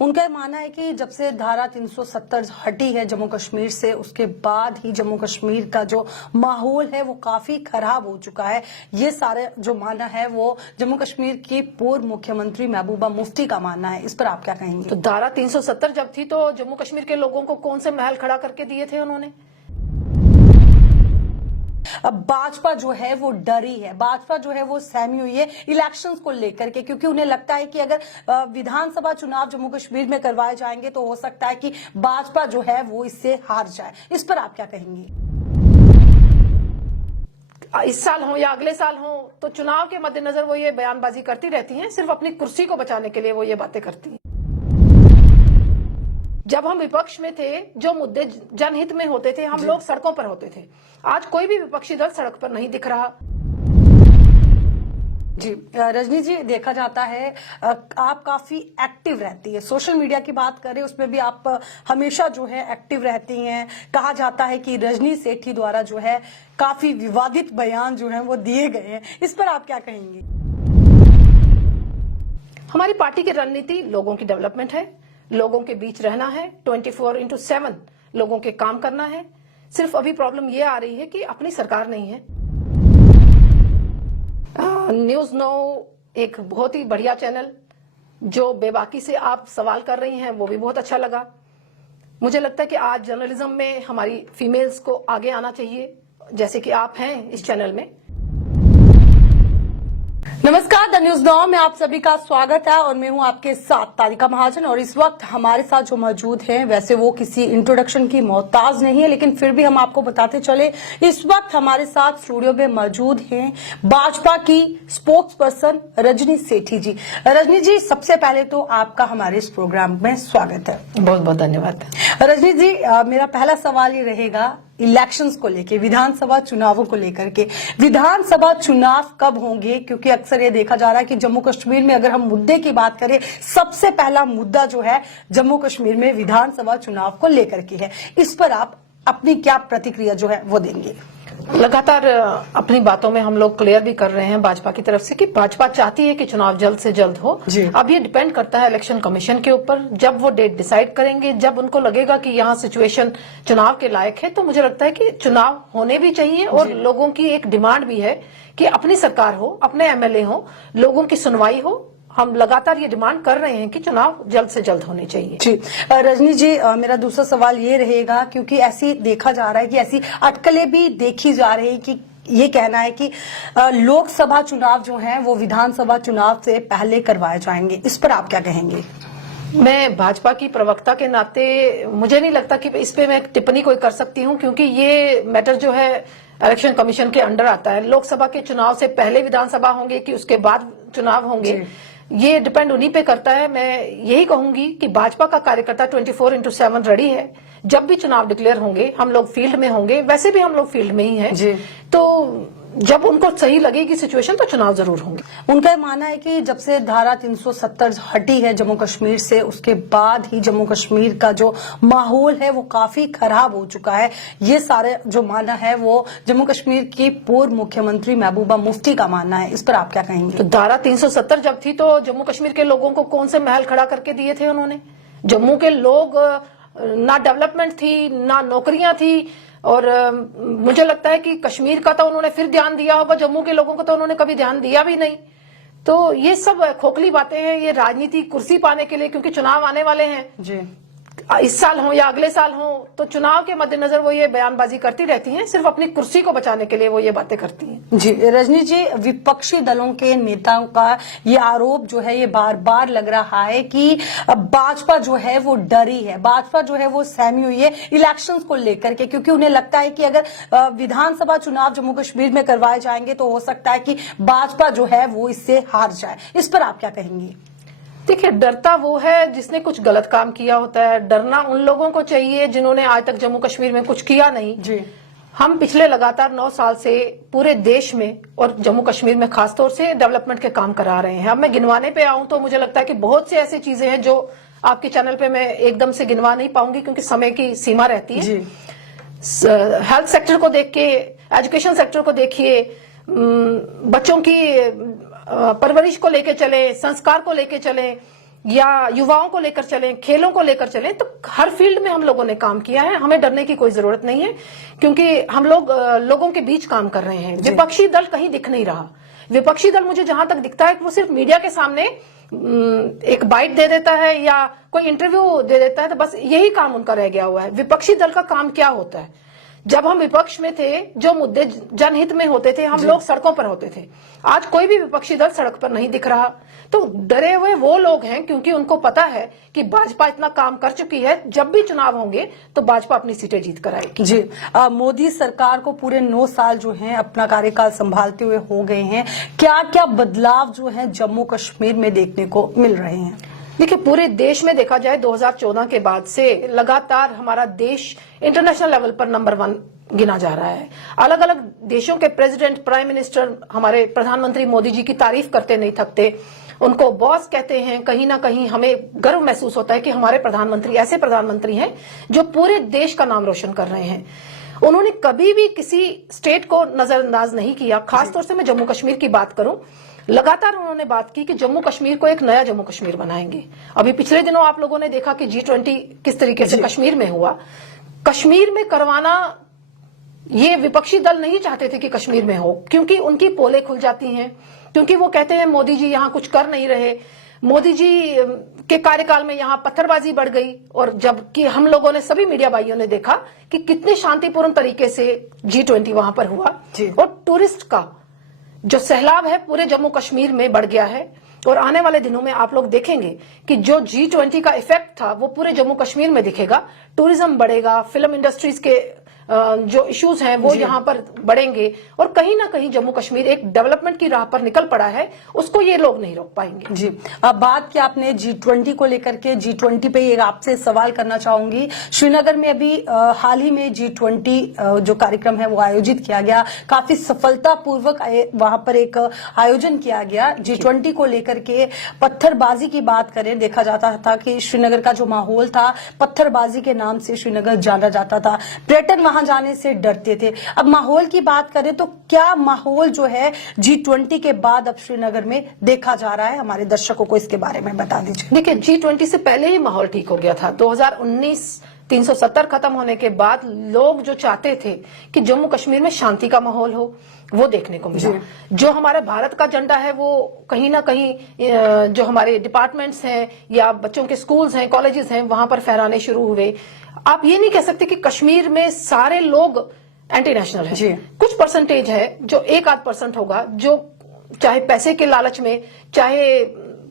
उनका मानना है कि जब से धारा 370 हटी है जम्मू कश्मीर से, उसके बाद ही जम्मू कश्मीर का जो माहौल है वो काफी खराब हो चुका है। ये सारे जो मानना है वो जम्मू कश्मीर की पूर्व मुख्यमंत्री महबूबा मुफ्ती का मानना है। इस पर आप क्या कहेंगे? तो धारा 370 जब थी तो जम्मू कश्मीर के लोगों को कौन से महल खड़ा करके दिए थे उन्होंने? अब भाजपा जो है वो डरी है, भाजपा जो है वो सहमी हुई है इलेक्शंस को लेकर के, क्योंकि उन्हें लगता है कि अगर विधानसभा चुनाव जम्मू कश्मीर में करवाए जाएंगे तो हो सकता है कि भाजपा जो है वो इससे हार जाए। इस पर आप क्या कहेंगे? इस साल हो या अगले साल हो, तो चुनाव के मद्देनजर वो ये बयानबाजी करती रहती हैं, सिर्फ अपनी कुर्सी को बचाने के लिए वो ये बातें करती हैं। जब हम विपक्ष में थे, जो मुद्दे जनहित में होते थे, हम लोग सड़कों पर होते थे। आज कोई भी विपक्षी दल सड़क पर नहीं दिख रहा। जी रजनी जी, देखा जाता है आप काफी एक्टिव रहती है, सोशल मीडिया की बात करें उसमें भी आप हमेशा जो है एक्टिव रहती हैं। कहा जाता है कि रजनी सेठी द्वारा जो है काफी विवादित बयान जो है वो दिए गए हैं। इस पर आप क्या कहेंगी? हमारी पार्टी की रणनीति लोगों की डेवलपमेंट है, लोगों के बीच रहना है, 24/7 लोगों के काम करना है। सिर्फ अभी प्रॉब्लम ये आ रही है कि अपनी सरकार नहीं है। न्यूज नो एक बहुत ही बढ़िया चैनल, जो बेबाकी से आप सवाल कर रही हैं वो भी बहुत अच्छा लगा। मुझे लगता है कि आज जर्नलिज्म में हमारी फीमेल्स को आगे आना चाहिए, जैसे कि आप हैं इस चैनल में। नमस्कार, द न्यूज नाउ में आप सभी का स्वागत है और मैं हूं आपके साथ तारिका महाजन। और इस वक्त हमारे साथ जो मौजूद हैं, वैसे वो किसी इंट्रोडक्शन की मोहताज नहीं है, लेकिन फिर भी हम आपको बताते चले, इस वक्त हमारे साथ स्टूडियो में मौजूद हैं भाजपा की स्पोक्स पर्सन रजनी सेठी जी। रजनी जी, सबसे पहले तो आपका हमारे इस प्रोग्राम में स्वागत है। बहुत बहुत धन्यवाद। रजनी जी, मेरा पहला सवाल ये रहेगा इलेक्शंस को लेके, विधानसभा चुनावों को लेकर के। विधानसभा चुनाव कब होंगे? क्योंकि अक्सर ये देखा जा रहा है कि जम्मू कश्मीर में अगर हम मुद्दे की बात करें, सबसे पहला मुद्दा जो है जम्मू कश्मीर में विधानसभा चुनाव को लेकर के है। इस पर आप अपनी क्या प्रतिक्रिया जो है वो देंगे? लगातार अपनी बातों में हम लोग क्लियर भी कर रहे हैं भाजपा की तरफ से कि भाजपा चाहती है कि चुनाव जल्द से जल्द हो। अब ये डिपेंड करता है इलेक्शन कमीशन के ऊपर। जब वो डेट डिसाइड करेंगे, जब उनको लगेगा कि यहाँ सिचुएशन चुनाव के लायक है, तो मुझे लगता है कि चुनाव होने भी चाहिए। और लोगों की एक डिमांड भी है कि अपनी सरकार हो, अपने एमएलए हो, लोगों की सुनवाई हो। हम लगातार ये डिमांड कर रहे हैं कि चुनाव जल्द से जल्द होने चाहिए। जी रजनी जी, मेरा दूसरा सवाल ये रहेगा, क्योंकि ऐसी देखा जा रहा है कि ऐसी अटकलें भी देखी जा रही है कि ये कहना है कि लोकसभा चुनाव जो है वो विधानसभा चुनाव से पहले करवाए जाएंगे। इस पर आप क्या कहेंगे? मैं भाजपा की प्रवक्ता के नाते मुझे नहीं लगता कि इस पे मैं टिप्पणी कोई कर सकती हूँ, क्योंकि ये मैटर जो है इलेक्शन कमीशन के अंडर आता है। लोकसभा के चुनाव से पहले विधानसभा होंगे कि उसके बाद चुनाव होंगे, ये डिपेंड उन्हीं पे करता है। मैं यही कहूंगी कि भाजपा का कार्यकर्ता 24/7 रेडी है। जब भी चुनाव डिक्लेयर होंगे, हम लोग फील्ड में होंगे। वैसे भी हम लोग फील्ड में ही हैं, तो जब उनको सही लगेगी सिचुएशन तो चुनाव जरूर होंगे। उनका मानना है कि जब से धारा 370 हटी है जम्मू कश्मीर से, उसके बाद ही जम्मू कश्मीर का जो माहौल है वो काफी खराब हो चुका है। ये सारे जो मानना है वो जम्मू कश्मीर की पूर्व मुख्यमंत्री महबूबा मुफ्ती का मानना है। इस पर आप क्या कहेंगे? तो धारा 370 जब थी तो जम्मू कश्मीर के लोगों को कौन से महल खड़ा करके दिए थे उन्होंने? जम्मू के लोग, ना डेवलपमेंट थी, ना नौकरियां थी। और मुझे लगता है कि कश्मीर का तो उन्होंने फिर ध्यान दिया होगा, जम्मू के लोगों को तो उन्होंने कभी ध्यान दिया भी नहीं। तो ये सब खोखली बातें हैं, ये राजनीति कुर्सी पाने के लिए, क्योंकि चुनाव आने वाले हैं। जी इस साल हो या अगले साल हो, तो चुनाव के मद्देनजर वो ये बयानबाजी करती रहती हैं, सिर्फ अपनी कुर्सी को बचाने के लिए वो ये बातें करती हैं। जी रजनी जी, विपक्षी दलों के नेताओं का ये आरोप जो है ये बार बार लग रहा है कि भाजपा जो है वो डरी है, भाजपा जो है वो सहमी हुई है इलेक्शंस को लेकर के, क्योंकि उन्हें लगता है कि अगर विधानसभा चुनाव जम्मू कश्मीर में करवाए जाएंगे तो हो सकता है कि भाजपा जो है वो इससे हार जाए। इस पर आप क्या कहेंगी? देखिए, डरता वो है जिसने कुछ गलत काम किया होता है। डरना उन लोगों को चाहिए जिन्होंने आज तक जम्मू कश्मीर में कुछ किया नहीं। जी हम पिछले लगातार 9 साल से पूरे देश में और जम्मू कश्मीर में खासतौर से डेवलपमेंट के काम करा रहे हैं। अब मैं गिनवाने पे आऊं तो मुझे लगता है कि बहुत सी ऐसी चीजें हैं जो आपके चैनल पे मैं एकदम से गिनवा नहीं पाऊंगी, क्योंकि समय की सीमा रहती है। हेल्थ सेक्टर को देख के, एजुकेशन सेक्टर को देखिए, बच्चों की परवरिश को लेके चले, संस्कार को लेके चले, या युवाओं को लेकर चलें, खेलों को लेकर चलें, तो हर फील्ड में हम लोगों ने काम किया है। हमें डरने की कोई जरूरत नहीं है, क्योंकि हम लोग लोगों के बीच काम कर रहे हैं। विपक्षी दल कहीं दिख नहीं रहा। विपक्षी दल मुझे जहां तक दिखता है कि वो सिर्फ मीडिया के सामने एक बाइट दे देता है या कोई इंटरव्यू दे देता है, तो बस यही काम उनका रह गया हुआ है। विपक्षी दल का काम क्या होता है? जब हम विपक्ष में थे, जो मुद्दे जनहित में होते थे, हम लोग सड़कों पर होते थे। आज कोई भी विपक्षी दल सड़क पर नहीं दिख रहा। तो डरे हुए वो लोग हैं, क्योंकि उनको पता है कि भाजपा इतना काम कर चुकी है, जब भी चुनाव होंगे तो भाजपा अपनी सीटें जीत कर आएगी। जी, मोदी सरकार को पूरे 9 साल जो हैं अपना कार्यकाल संभालते हुए हो गए हैं। क्या क्या बदलाव जो है जम्मू कश्मीर में देखने को मिल रहे हैं? देखिए, पूरे देश में देखा जाए 2014 के बाद से लगातार हमारा देश इंटरनेशनल लेवल पर नंबर 1 गिना जा रहा है। अलग अलग देशों के प्रेसिडेंट, प्राइम मिनिस्टर, हमारे प्रधानमंत्री मोदी जी की तारीफ करते नहीं थकते, उनको बॉस कहते हैं। कहीं ना कहीं हमें गर्व महसूस होता है कि हमारे प्रधानमंत्री ऐसे प्रधानमंत्री हैं जो पूरे देश का नाम रोशन कर रहे हैं। उन्होंने कभी भी किसी स्टेट को नजरअंदाज नहीं किया। खासतौर से मैं जम्मू कश्मीर की बात करूं, लगातार उन्होंने बात की कि जम्मू कश्मीर को एक नया जम्मू कश्मीर बनाएंगे। अभी पिछले दिनों आप लोगों ने देखा कि G20 किस तरीके से कश्मीर में हुआ। कश्मीर में करवाना ये विपक्षी दल नहीं चाहते थे कि कश्मीर में हो, क्योंकि उनकी पोलें खुल जाती हैं, क्योंकि वो कहते हैं मोदी जी यहाँ कुछ कर नहीं रहे। मोदी जी के कार्यकाल में यहाँ पत्थरबाजी बढ़ गई, और जबकि हम लोगों ने, सभी मीडिया भाइयों ने देखा कि कितने शांतिपूर्ण तरीके से G20 वहां पर हुआ। और टूरिस्ट का जो सैलाब है पूरे जम्मू कश्मीर में बढ़ गया है। और आने वाले दिनों में आप लोग देखेंगे कि जो G20 का इफेक्ट था वो पूरे जम्मू कश्मीर में दिखेगा। टूरिज्म बढ़ेगा, फिल्म इंडस्ट्रीज के जो इश्यूज हैं वो यहाँ पर बढ़ेंगे, और कहीं ना कहीं जम्मू कश्मीर एक डेवलपमेंट की राह पर निकल पड़ा है, उसको ये लोग नहीं रोक पाएंगे। जी, अब बात की आपने G20 को लेकर के, G20 पे एक आपसे सवाल करना चाहूंगी। श्रीनगर में अभी हाल ही में G20 जो कार्यक्रम है वो आयोजित किया गया, काफी सफलतापूर्वक वहां पर एक आयोजन किया गया। G20 को लेकर के पत्थरबाजी की बात करें, देखा जाता था कि श्रीनगर का जो माहौल था, पत्थरबाजी के नाम से श्रीनगर जाना जाता था, पर्यटन वहां जाने से डरते थे। अब माहौल की बात करें तो क्या माहौल जो है G20 के बाद अब श्रीनगर में देखा जा रहा है? हमारे दर्शकों को इसके बारे में बता दीजिए। देखिए, G20 से पहले ही माहौल ठीक हो गया था। 2019 370 खत्म होने के बाद लोग जो चाहते थे कि जम्मू कश्मीर में शांति का माहौल हो, वो देखने को मिला। जो हमारे भारत का झंडा है वो कहीं ना कहीं जो हमारे डिपार्टमेंट्स हैं या बच्चों के स्कूल्स हैं, कॉलेजेस हैं, वहां पर फहराने शुरू हुए। आप ये नहीं कह सकते कि कश्मीर में सारे लोग एंटी नेशनल है। कुछ परसेंटेज है जो 1-8% होगा, जो चाहे पैसे के लालच में, चाहे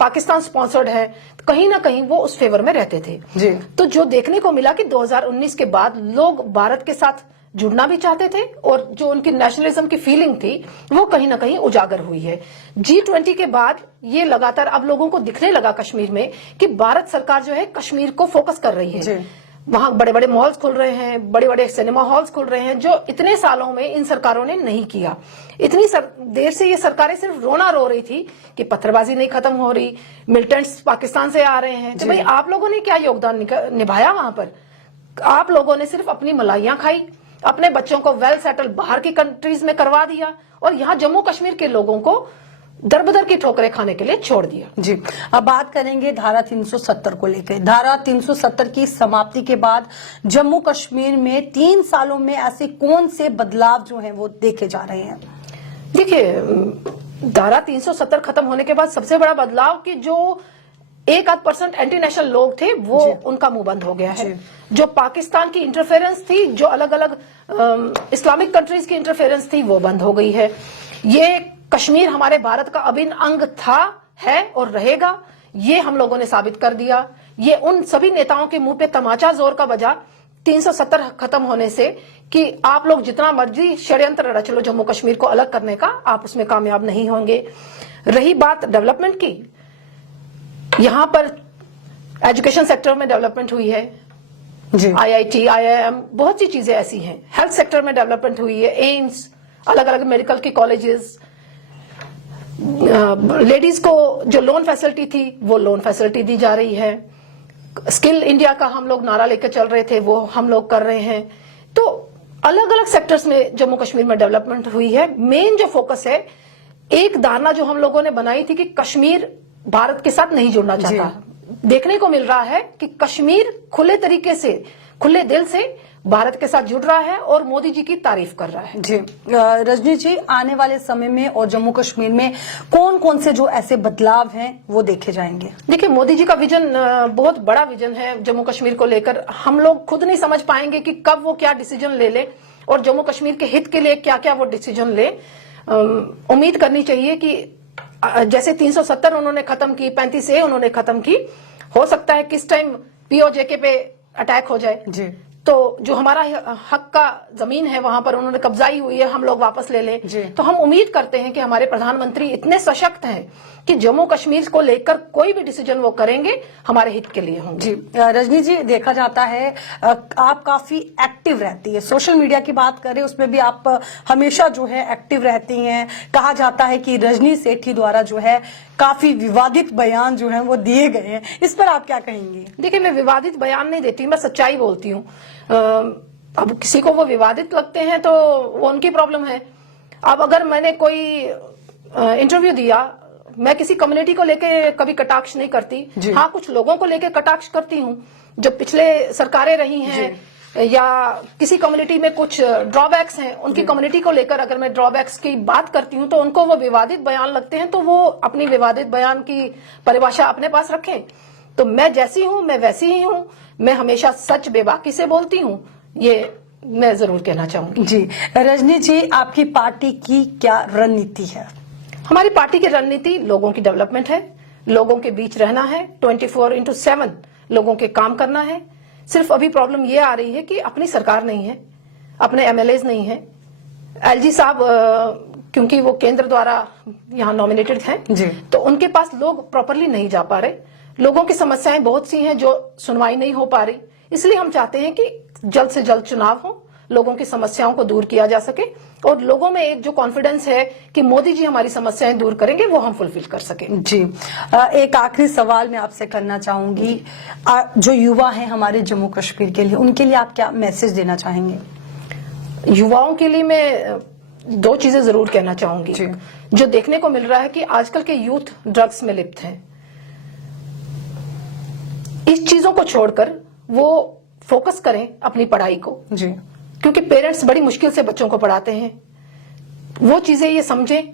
पाकिस्तान स्पॉन्सर्ड है, कहीं ना कहीं वो उस फेवर में रहते थे। तो जो देखने को मिला कि 2019 के बाद लोग भारत के साथ जुड़ना भी चाहते थे, और जो उनकी नेशनलिज्म की फीलिंग थी वो कहीं ना कहीं उजागर हुई है। G20 के बाद ये लगातार अब लोगों को दिखने लगा कश्मीर में कि भारत सरकार जो है कश्मीर को फोकस कर रही है। वहां बड़े बड़े मॉल्स खुल रहे हैं, बड़े बड़े सिनेमा हॉल्स खुल रहे हैं, जो इतने सालों में इन सरकारों ने नहीं किया। इतनी देर से ये सरकारें सिर्फ रोना रो रही थी कि पत्थरबाजी नहीं खत्म हो रही, मिलिटेंट्स पाकिस्तान से आ रहे हैं। तो भाई, आप लोगों ने क्या योगदान निभाया वहां पर? आप लोगों ने सिर्फ अपनी मलाइयां खाई, अपने बच्चों को वेल सेटल बाहर की कंट्रीज में करवा दिया, और यहाँ जम्मू कश्मीर के लोगों को दर-बदर की ठोकरें खाने के लिए छोड़ दिया। जी, अब बात करेंगे धारा 370 को लेकर। धारा 370 की समाप्ति के बाद जम्मू कश्मीर में 3 सालों में ऐसे कौन से बदलाव जो हैं वो देखे जा रहे हैं? देखिए, धारा 370 खत्म होने के बाद सबसे बड़ा बदलाव कि जो 1-8% एंटी नेशनल लोग थे वो उनका मुंह बंद हो गया है। जो पाकिस्तान की इंटरफेरेंस थी, जो अलग अलग इस्लामिक कंट्रीज की इंटरफेरेंस थी, वो बंद हो गई है। ये कश्मीर हमारे भारत का अभिन्न अंग था, है और रहेगा, ये हम लोगों ने साबित कर दिया। ये उन सभी नेताओं के मुंह पे तमाचा जोर का बजा 370 खत्म होने से कि आप लोग जितना मर्जी षड्यंत्र रच लो जम्मू कश्मीर को अलग करने का, आप उसमें कामयाब नहीं होंगे। रही बात डेवलपमेंट की, यहां पर एजुकेशन सेक्टर में डेवलपमेंट हुई है। IIT, IIM, बहुत सी चीजें ऐसी हैं। हेल्थ सेक्टर में डेवलपमेंट हुई है, एम्स, अलग अलग मेडिकल के कॉलेजेस। लेडीज को जो लोन फैसिलिटी थी वो लोन फैसिलिटी दी जा रही है। स्किल इंडिया का हम लोग नारा लेकर चल रहे थे, वो हम लोग कर रहे हैं। तो अलग अलग सेक्टर्स में जम्मू कश्मीर में डेवलपमेंट हुई है। मेन जो फोकस है, एक धारणा जो हम लोगों ने बनाई थी कि कश्मीर भारत के साथ नहीं जुड़ना चाहता, देखने को मिल रहा है कि कश्मीर खुले तरीके से, खुले दिल से भारत के साथ जुड़ रहा है और मोदी जी की तारीफ कर रहा है। जी रजनी जी, आने वाले समय में और जम्मू कश्मीर में कौन कौन से जो ऐसे बदलाव हैं वो देखे जाएंगे? देखिए, मोदी जी का विजन बहुत बड़ा विजन है जम्मू कश्मीर को लेकर। हम लोग खुद नहीं समझ पाएंगे कि कब वो क्या डिसीजन ले और जम्मू कश्मीर के हित के लिए क्या क्या वो डिसीजन ले। उम्मीद करनी चाहिए कि जैसे 370 उन्होंने खत्म की, 35A उन्होंने खत्म की, हो सकता है किस टाइम POJK पे अटैक हो जाए जी। तो जो हमारा हक का जमीन है वहां पर उन्होंने कब्जाई हुई है, हम लोग वापस ले लें। तो हम उम्मीद करते हैं कि हमारे प्रधानमंत्री इतने सशक्त हैं कि जम्मू कश्मीर को लेकर कोई भी डिसीजन वो करेंगे हमारे हित के लिए होंगे। जी रजनी जी, देखा जाता है आप काफी एक्टिव रहती है, सोशल मीडिया की बात करें उसमें भी आप हमेशा जो है एक्टिव रहती हैं। कहा जाता है कि रजनी सेठी द्वारा जो है काफी विवादित बयान जो है वो दिए गए हैं, इस पर आप क्या कहेंगी? देखिए, मैं विवादित बयान नहीं देती, मैं सच्चाई बोलती हूँ। अब किसी को वो विवादित लगते हैं तो वो उनकी प्रॉब्लम है। अब अगर मैंने कोई इंटरव्यू दिया, मैं किसी कम्युनिटी को लेके कभी कटाक्ष नहीं करती। हाँ, कुछ लोगों को लेके कटाक्ष करती हूँ जो पिछले सरकारें रही हैं या किसी कम्युनिटी में कुछ ड्रॉबैक्स हैं, उनकी कम्युनिटी को लेकर अगर मैं ड्रॉबैक्स की बात करती हूँ तो उनको वो विवादित बयान लगते हैं, तो वो अपनी विवादित बयान की परिभाषा अपने पास रखें। तो मैं जैसी हूँ मैं वैसी ही हूँ, मैं हमेशा सच बेबाकी से बोलती हूँ, ये मैं जरूर कहना चाहूंगी। जी रजनी जी, आपकी पार्टी की क्या रणनीति है? हमारी पार्टी की रणनीति लोगों की डेवलपमेंट है, लोगों के बीच रहना है, 24/7 लोगों के काम करना है। सिर्फ अभी प्रॉब्लम ये आ रही है कि अपनी सरकार नहीं है, अपने MLAs नहीं है। LG साहब क्योंकि वो केंद्र द्वारा यहाँ नॉमिनेटेड हैं, तो उनके पास लोग प्रॉपरली नहीं जा पा रहे। लोगों की समस्याएं बहुत सी हैं जो सुनवाई नहीं हो पा रही, इसलिए हम चाहते हैं कि जल्द से जल्द चुनाव हो, लोगों की समस्याओं को दूर किया जा सके और लोगों में एक जो कॉन्फिडेंस है कि मोदी जी हमारी समस्याएं दूर करेंगे वो हम फुलफिल कर सके। जी एक आखिरी सवाल मैं आपसे करना चाहूंगी, जो युवा हैं हमारे जम्मू कश्मीर के लिए, उनके लिए आप क्या मैसेज देना चाहेंगे? युवाओं के लिए मैं 2 चीजें जरूर कहना चाहूंगी। जो देखने को मिल रहा है कि आजकल के यूथ ड्रग्स में लिप्त हैं, इस चीजों को छोड़कर वो फोकस करें अपनी पढ़ाई को, क्योंकि पेरेंट्स बड़ी मुश्किल से बच्चों को पढ़ाते हैं। वो चीजें ये समझें,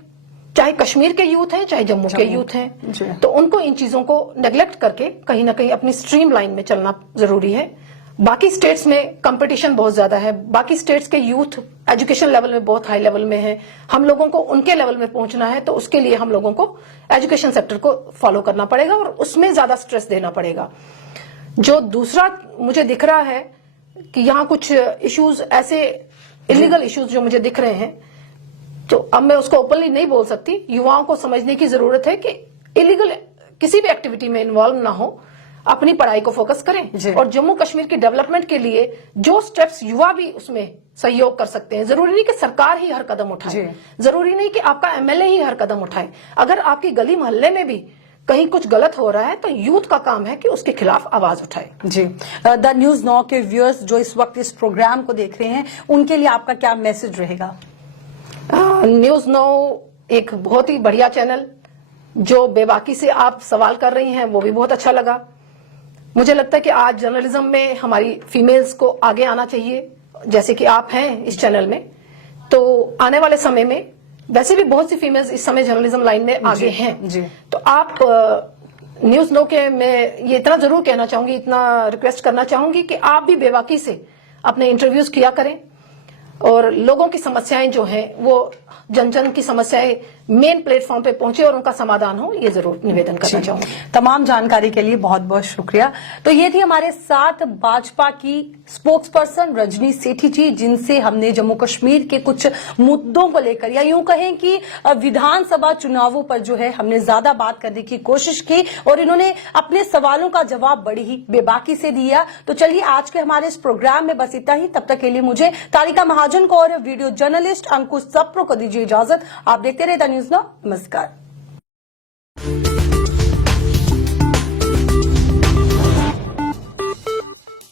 चाहे कश्मीर के यूथ हैं चाहे जम्मू के यूथ हैं, तो उनको इन चीजों को नेग्लेक्ट करके कहीं ना कहीं अपनी स्ट्रीम लाइन में चलना जरूरी है। बाकी स्टेट्स में कंपटीशन बहुत ज्यादा है, बाकी स्टेट्स के यूथ एजुकेशन लेवल में बहुत हाई लेवल में है, हम लोगों को उनके लेवल में पहुंचना है, तो उसके लिए हम लोगों को एजुकेशन सेक्टर को फॉलो करना पड़ेगा और उसमें ज्यादा स्ट्रेस देना पड़ेगा। जो दूसरा मुझे दिख रहा है कि यहाँ कुछ इश्यूज ऐसे इलीगल इश्यूज जो मुझे दिख रहे हैं, तो अब मैं उसको ओपनली नहीं बोल सकती। युवाओं को समझने की जरूरत है कि इलीगल किसी भी एक्टिविटी में इन्वॉल्व ना हो, अपनी पढ़ाई को फोकस करें और जम्मू कश्मीर की डेवलपमेंट के लिए जो स्टेप्स युवा भी उसमें सहयोग कर सकते हैं। जरूरी नहीं कि सरकार ही हर कदम उठाए, जरूरी नहीं कि आपका MLA ही हर कदम उठाए। अगर आपकी गली मोहल्ले में भी कहीं कुछ गलत हो रहा है तो यूथ का काम है कि उसके खिलाफ आवाज उठाए। जी द न्यूज नाउ के व्यूअर्स जो इस वक्त इस प्रोग्राम को देख रहे हैं, उनके लिए आपका क्या मैसेज रहेगा? न्यूज नाउ एक बहुत ही बढ़िया चैनल, जो बेबाकी से आप सवाल कर रही हैं वो भी बहुत अच्छा लगा। मुझे लगता है कि आज जर्नलिज्म में हमारी फीमेल्स को आगे आना चाहिए, जैसे कि आप हैं इस चैनल में। तो आने वाले समय में वैसे भी बहुत सी फीमेल्स इस समय जर्नलिज्म लाइन में आगे हैं, तो आप न्यूज नो के मैं ये इतना जरूर कहना चाहूंगी, इतना रिक्वेस्ट करना चाहूंगी कि आप भी बेबाकी से अपने इंटरव्यूज किया करें और लोगों की समस्याएं जो हैं वो जन जन की समस्याएं मेन प्लेटफॉर्म पे पहुंचे और उनका समाधान हो, ये जरूर निवेदन करना चाहूंगी। तमाम जानकारी के लिए बहुत बहुत शुक्रिया। तो ये थी हमारे साथ भाजपा की स्पोक्स पर्सन रजनी सेठी जी, जिनसे हमने जम्मू कश्मीर के कुछ मुद्दों को लेकर या यूं कहें कि विधानसभा चुनावों पर जो है हमने ज्यादा बात करने की कोशिश की और इन्होंने अपने सवालों का जवाब बड़ी ही बेबाकी से दिया। तो चलिए आज के हमारे इस प्रोग्राम में बस इतना ही। तब तक के लिए मुझे तारिका महाजन को और वीडियो जर्नलिस्ट अंकुश सप्रो को दीजिए इजाजत। आप देखते रहे द न्यूज नाउ। नमस्कार।